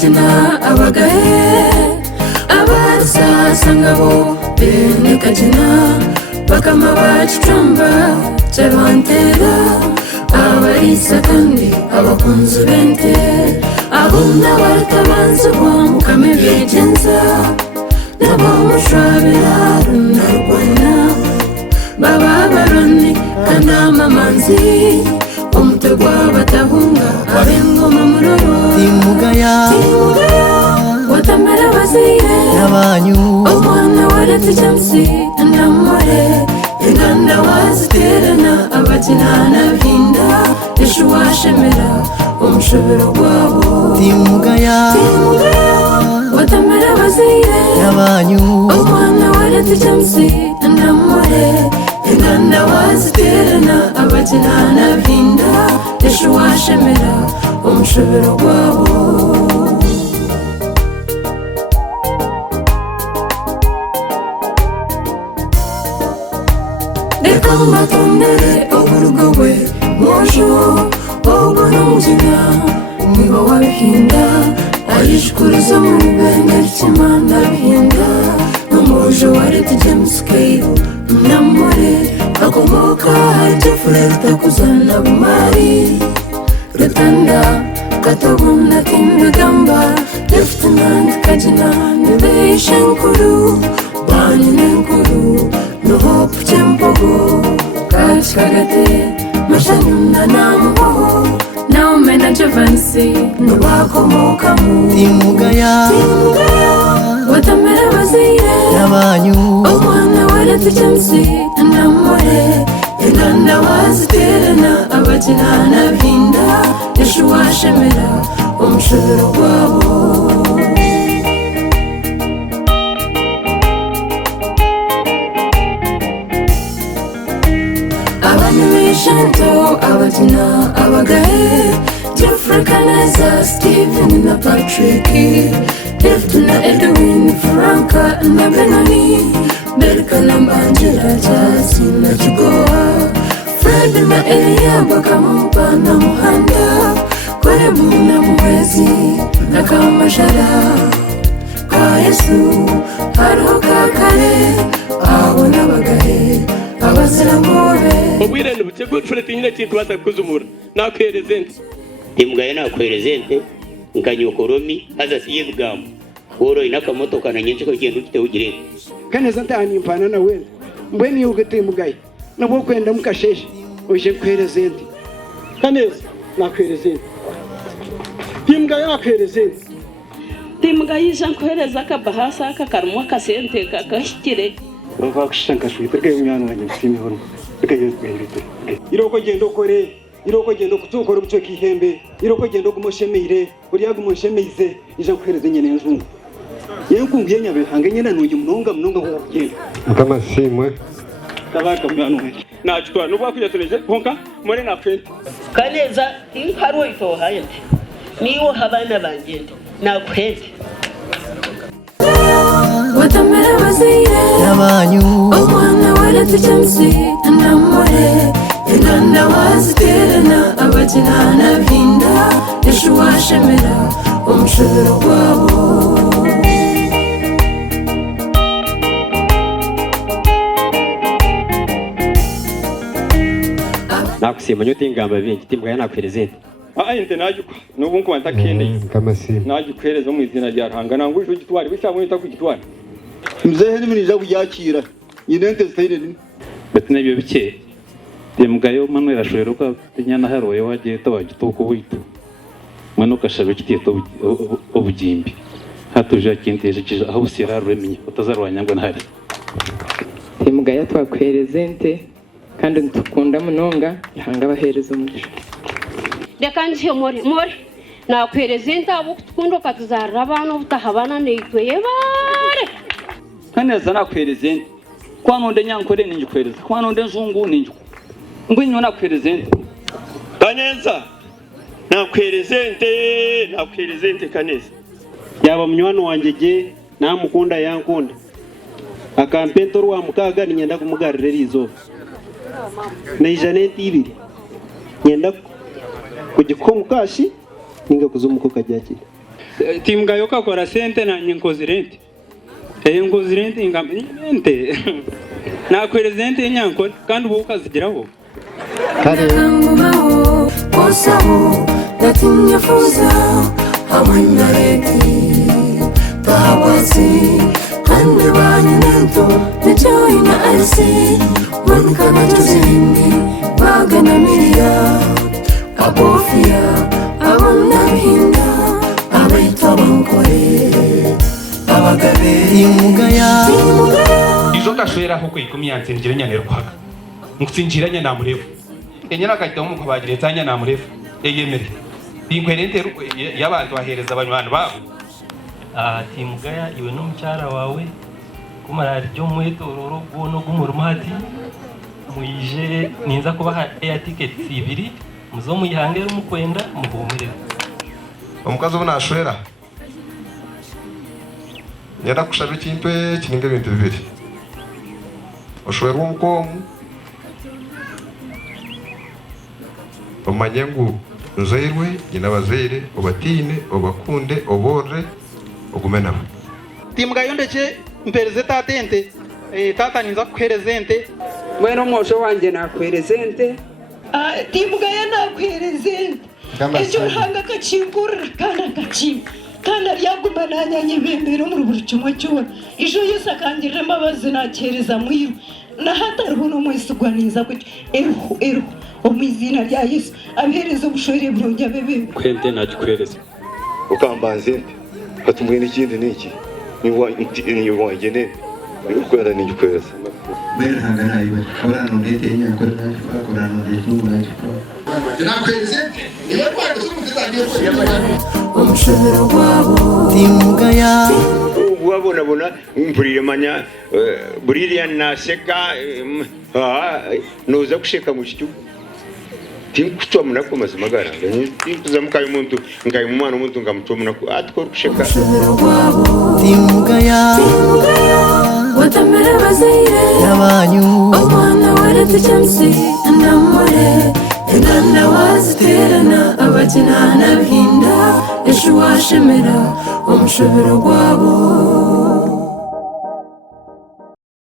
kajina abagahe abarasa ngabo bene kajina bakama bacicamba cyabantera abarisa kandi abakunzi bente abunda baratabanze mukame begenza n'abamushabira runarwana baba baroni kanama manzi umutego batahunga abengoma muroro timugaya watamera bazire yabanyu umwana waretse jamsi ndamore inganda waziterana abakinana bihinda ishuwashemera umushobero gwabo timugaya watamera bazire yabanyu umwana waretse jamsi ndamore inganda waziterana abakinana bihinda ishuwashemera umushobero gwabo Matondere oburugowe mojo ogono muzina nibo wabihinda ayishukuriza mu bibenge cy'Imana bihinda n'umujo waretse James Cave namore akomoka Geofrey takuzana bumari rutanda katobuna kimbegamba Lieutenant Kajina Nibeshenkuru Bani Nenkuru no hope tempogo kachagate mashanyuna namuho now manager vansi no wakomoka mu timugaya watamera bazire yabanyu umwana waretse jamsi ndamore inganda waziterana abakinana bihinda ishuwashemera umushobero gwabo Shanto abakina abagahe Geofrey Kaneza Steven na Patrick Deft na Edwin Franka na Benoni Berka na Mbanjira Jasi na Chigoa Fred na Elia Bakamupa na Muhanda Kwerebu na Mwezi na Kamashara Kwa Yesu hariho kakare abo n'abagahe Obwire n'ubuteguro turetinye kintu batakuzumura nakwerezente timugaye nakwerezente nkanyokoromi haza siye bugamo woro inakamoto kana nyinshi ko kintu kitewugire Kaneza ntani mpana na wewe mbweni yuge timugaye nabo kwenda mukasheshe uje kwerezente Kaneza nakwerezente timugaye nakwerezente timugaye jankwereza kabahasa akakarumwa kasente kakashikire Bava kushanka shwiteke umwana wanjye simihoro bikaye kwendite iroko gendo kore iroko gendo kutukora umuco kihembe iroko gendo kumoshemeire uriya gumoshemeize ija kwereze nyene nzungu yenkungiye nyabe hange nyene nungi munonga kugenda kama simwe tabaka mwana wanjye nachukua nuba kujya tureje konka more na friend Kaneza inkaro ito hayete niwo habana bangende nakwete watamera bazire yabanyu umwana waretse jamsi ndamore inganda waziterana abakinana bihinda ishuwashemera umushobero gwabo nakusima nyote ingamba bingi timbwa yanakwerezente ente najukwa nubu nko antakende kama simwe najukwereza mu izina rya Rangana nguje ugitwari bishamwe itakugitwari mzehe niminija kuyakira yinente zitayireni betine byo bike timugayo manu irashwero ka tinyana haroye wagiye tabagituko witu manu kashabe kitiye obugimbi hatuje kinteje kije aho usira remenya utazarwanya ngo ntari timugayo twakwerezente kandi tukunda munonga ihanga bahereza umugisha reka nje more nakwerezente abo kutukundo katuzarra abana ubutahabana nitweye bare Kaneza nakwerezente kwanonde nyankore ninjikwereza kwanonde nzungu ninjiko ngwinyo nakwerezente Kaneza nakwerezente Kaneza yaba munywano wanjye namukunda yankunda akampento rwa mukaga ninyenda kumugarira rizo na ijanenti ibiri nyenda kugikomukashi ninga kuzumuko kajyakira timu gayo kakora sente nanjye nkoze rente nkoze rente ingamente nakwereza rente y'inyankore kandi ubu ukazigeraho kangumaho kosaho ndatinyafuza hamwe na reki tabasi kandi banyinento nijoyina arisi wankana tuzindi bagana miriya abofia abona bihinda abaitwa bankore abagabe imugaya izo gashwera ho kwikumya nsinjire nyanero kwaga ngutsinjiranye namurefu enyana kajya mu kubagire tanya namurefu eyemere binkwerente yabantu bahereza abanywana babo timugaya iwe n'umucyara wawe kumara ryo mwetororo no gumurumati muyije ninza kubaha air tickets 2 muzo muyihangera umukwenda muhumire omukazi ubunashwera nyenda kushaba ikintu kininga ibintu bibiri oshwera umukomu omanye ngu nzerwe nyina bazere obatine obakunde obore ogume nabo timugayo ndeke mpereze tatente tata ninza kuherezente mwene umwosho wanjye nakwerezente timugaya nakwerezente ejo hanga akakingurira kandi agakima kandi aryaguma nanyanye bembera muri buri kimwe cyose ejo yose akangirira amabazi nakereza mwiru nahatariho n'umwese ugwaniza gutyo eruhu mu izina rya Yesu abihereza ubushorere burungi abebe kwente nakikwereza ukambanze katumuye n'ikindi n'iki ni wangene ukwenda n'igikwereza bera hangana iwe korana ndete nyankore korana ndete n'umurage nakwezente iyo kwanga sumutizangiye umushobero wabo timugaya wabona mpurire manya Brillian naseka noza kusheka mu kitu tinkutwa munako mazima garanga tinkuza mukayo umuntu ngaye umwana umuntu ngamutoma ko atko kusheka timugaya watamera bazire yabanyu omwana waretse chamsi ndamure inganda waziterana abakina n'abihinda ejo washemera umushobero wabo